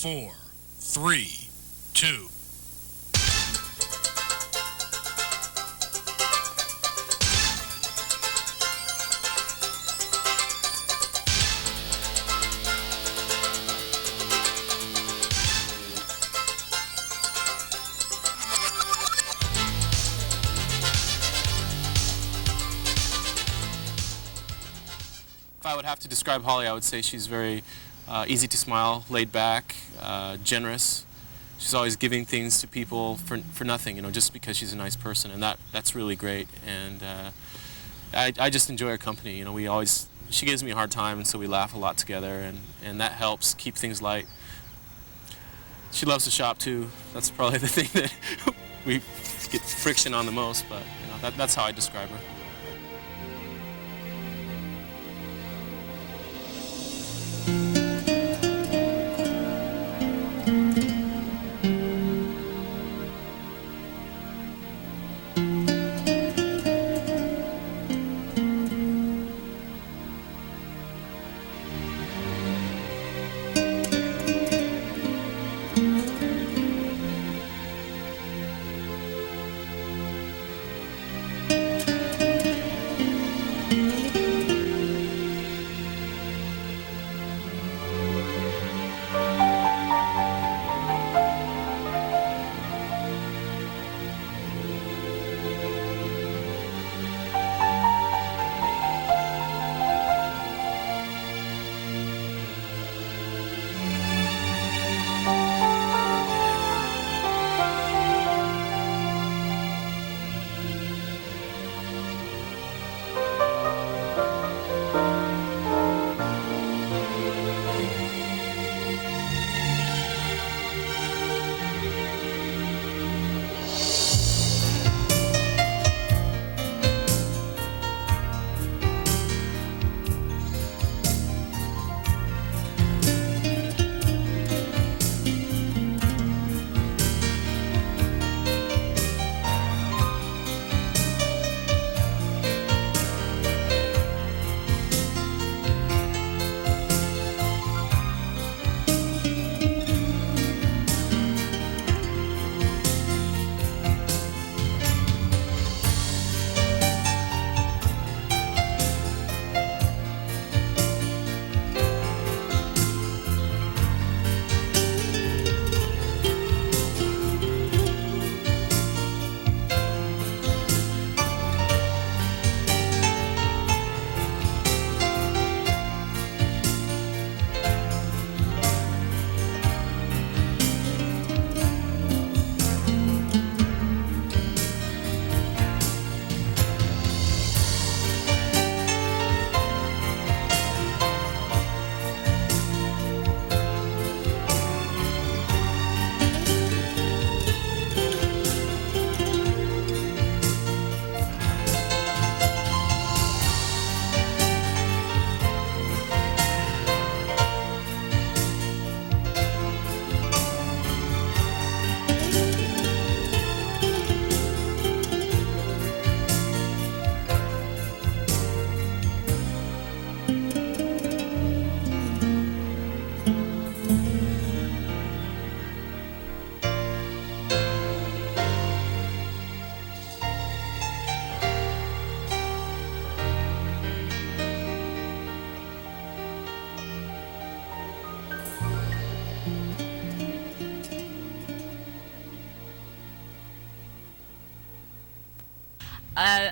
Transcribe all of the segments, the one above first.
4, 3, 2. If I would have to describe Holly, I would say she's very easy to smile, laid back, generous. She's always giving things to people for nothing, just because she's a nice person, and that's really great. And I just enjoy her company. She gives me a hard time, and so we laugh a lot together, and that helps keep things light. She loves to shop too. That's probably the thing that we get friction on the most, but that's how I describe her.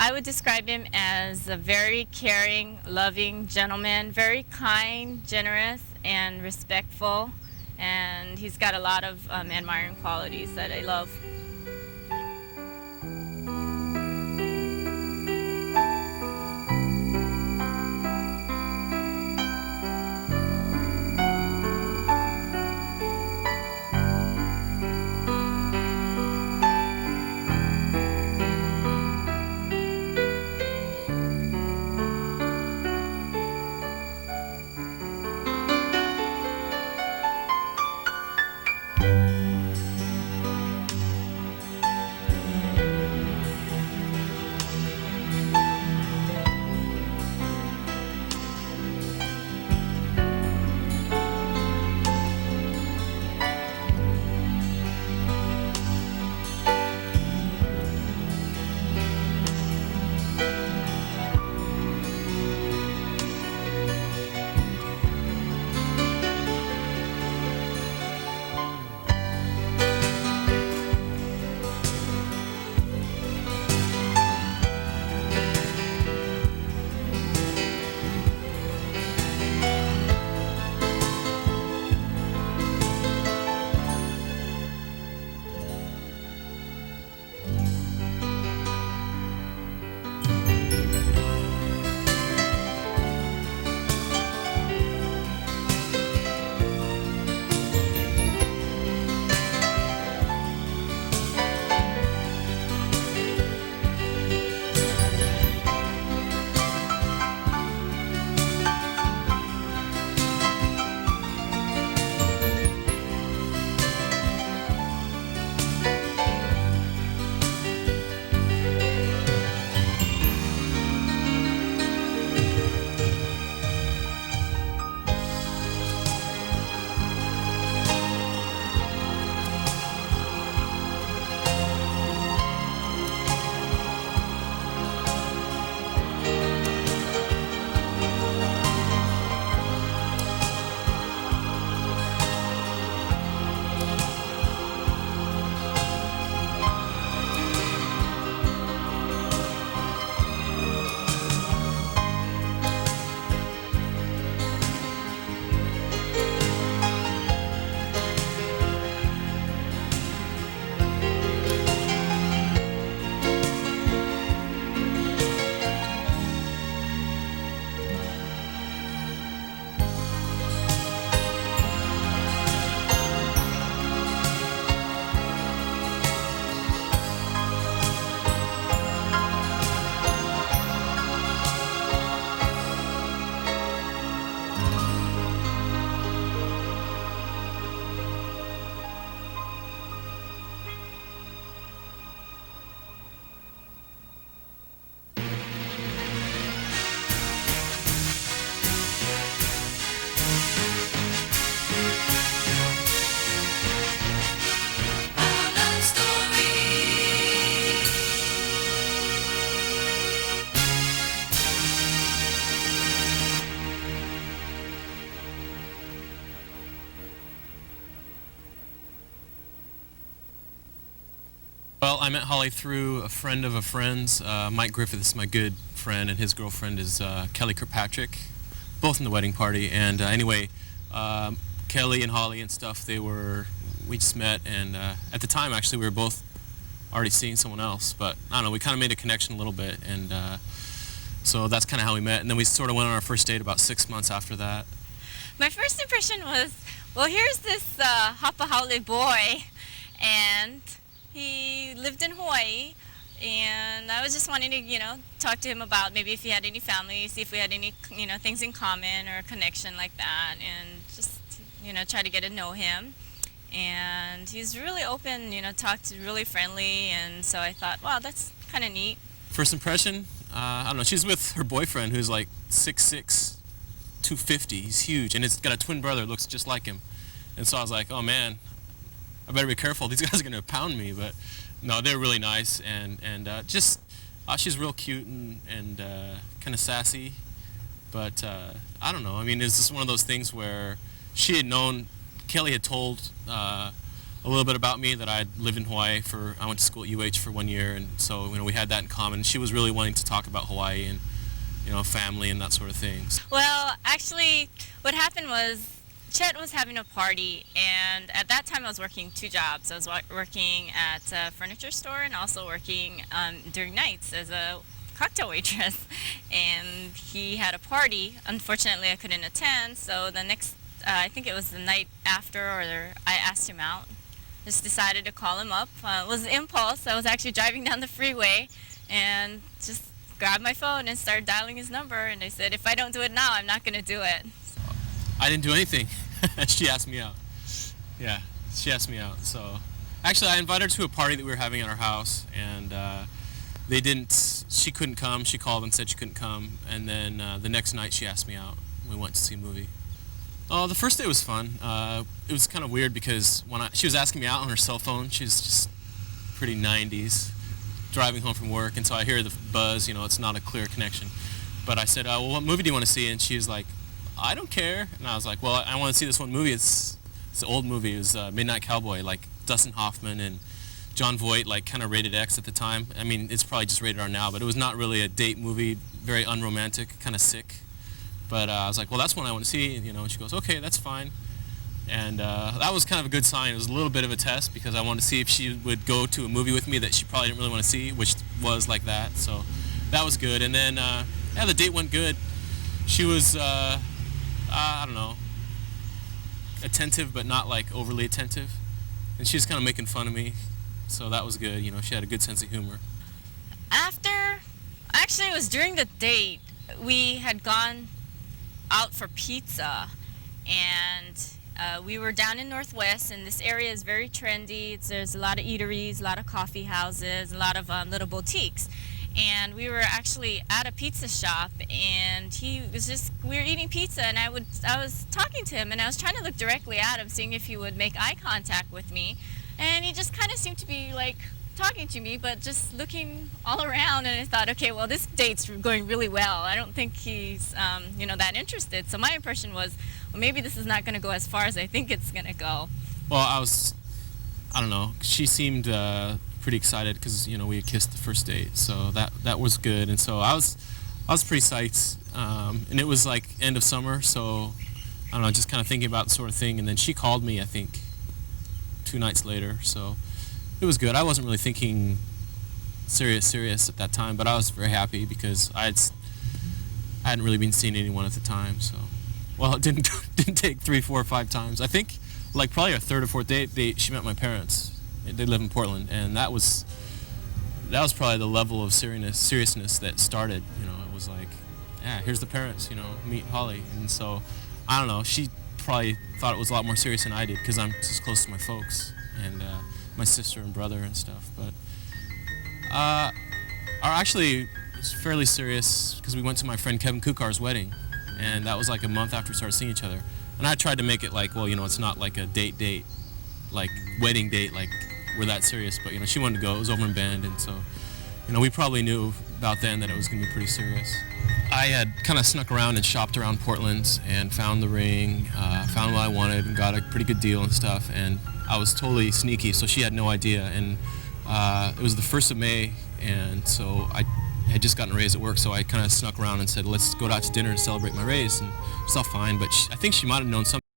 I would describe him as a very caring, loving gentleman, very kind, generous, and respectful. And he's got a lot of admiring qualities that I love. Well, I met Holly through a friend of a friend's. Mike Griffith is my good friend, and his girlfriend is Kelly Kirkpatrick, both in the wedding party. And anyway, Kelly and Holly and stuff, we just met, and at the time, actually, we were both already seeing someone else. But I don't know, we kind of made a connection a little bit, and so that's kind of how we met. And then we sort of went on our first date about 6 months after that. My first impression was, well, here's this Hapahaole boy, and he lived in Hawaii, and I was just wanting to, talk to him about maybe if he had any family, see if we had any, things in common or a connection like that, and just, try to get to know him. And he's really open, talked really friendly, and so I thought, wow, that's kind of neat. First impression, I don't know, she's with her boyfriend who's like 6'6", 250. He's huge, and he's got a twin brother that looks just like him. And so I was like, oh man, I better be careful. These guys are gonna pound me. But no, they're really nice, and she's real cute and kind of sassy. But I don't know. I mean, it's just one of those things where Kelly had told a little bit about me, that I'd lived in Hawaii I went to school at UH for 1 year, and so we had that in common. She was really wanting to talk about Hawaii and family and that sort of thing. Well, actually, what happened was Chet was having a party, and at that time I was working 2 jobs. I was working at a furniture store and also working during nights as a cocktail waitress. And he had a party. Unfortunately, I couldn't attend, so the next, I think it was the night after, I asked him out. Just decided to call him up. It was an impulse. I was actually driving down the freeway and just grabbed my phone and started dialing his number, and I said, if I don't do it now, I'm not going to do it. I didn't do anything. She asked me out. Yeah, she asked me out. So actually, I invited her to a party that we were having at our house, and she couldn't come. She called and said she couldn't come, and then the next night she asked me out. We went to see a movie. Oh, the first day was fun. It was kind of weird because she was asking me out on her cell phone. She's just pretty 90s, driving home from work, and so I hear the buzz, it's not a clear connection. But I said, well, what movie do you want to see? And she was like, I don't care. And I was like, well, I want to see this one movie. It's an old movie. It was Midnight Cowboy, like Dustin Hoffman and John Voight, like kind of rated X at the time. I mean, it's probably just rated R now, but it was not really a date movie, very unromantic, kind of sick. But I was like, well, that's one I want to see. And she goes, okay, that's fine. And that was kind of a good sign. It was a little bit of a test because I wanted to see if she would go to a movie with me that she probably didn't really want to see, which was like that. So that was good. And then, the date went good. She was, I don't know, attentive, but not like overly attentive. And she was kind of making fun of me. So that was good. She had a good sense of humor. Actually, it was during the date. We had gone out for pizza, and we were down in Northwest, and this area is very trendy. There's a lot of eateries, a lot of coffee houses, a lot of little boutiques. And we were actually at a pizza shop, and we were eating pizza, and I was talking to him, and I was trying to look directly at him, seeing if he would make eye contact with me. And he just kind of seemed to be like talking to me, but just looking all around, and I thought, okay, well, this date's going really well. I don't think he's, that interested. So my impression was, well, maybe this is not going to go as far as I think it's going to go. Well, I don't know. She seemed pretty excited because, we had kissed the first date, so that was good. And so I was pretty psyched. And it was like end of summer, so I don't know, just kind of thinking about the sort of thing. And then she called me, I think, 2 nights later, so it was good. I wasn't really thinking serious at that time, but I was very happy because I hadn't really been seeing anyone at the time. So, well, it didn't take 3, 4, or 5 times. I think like probably our 3rd or 4th date, she met my parents. They live in Portland, and that was probably the level of seriousness that started. It was like, yeah, here's the parents. Meet Holly, and so I don't know. She probably thought it was a lot more serious than I did because I'm just close to my folks and my sister and brother and stuff. But actually, it was fairly serious because we went to my friend Kevin Kukar's wedding, and that was like a month after we started seeing each other. And I tried to make it like, well, it's not like a date, like wedding date, like we're that serious. But she wanted to go. It was over in Bend, and so we probably knew about then that it was going to be pretty serious. I had kind of snuck around and shopped around Portland and found the ring, found what I wanted, and got a pretty good deal and stuff. And I was totally sneaky, so she had no idea. And It was the 1st of May, and so I had just gotten a raise at work, so I kind of snuck around and said, let's go out to dinner and celebrate my raise, and it's all fine, but I think she might have known something.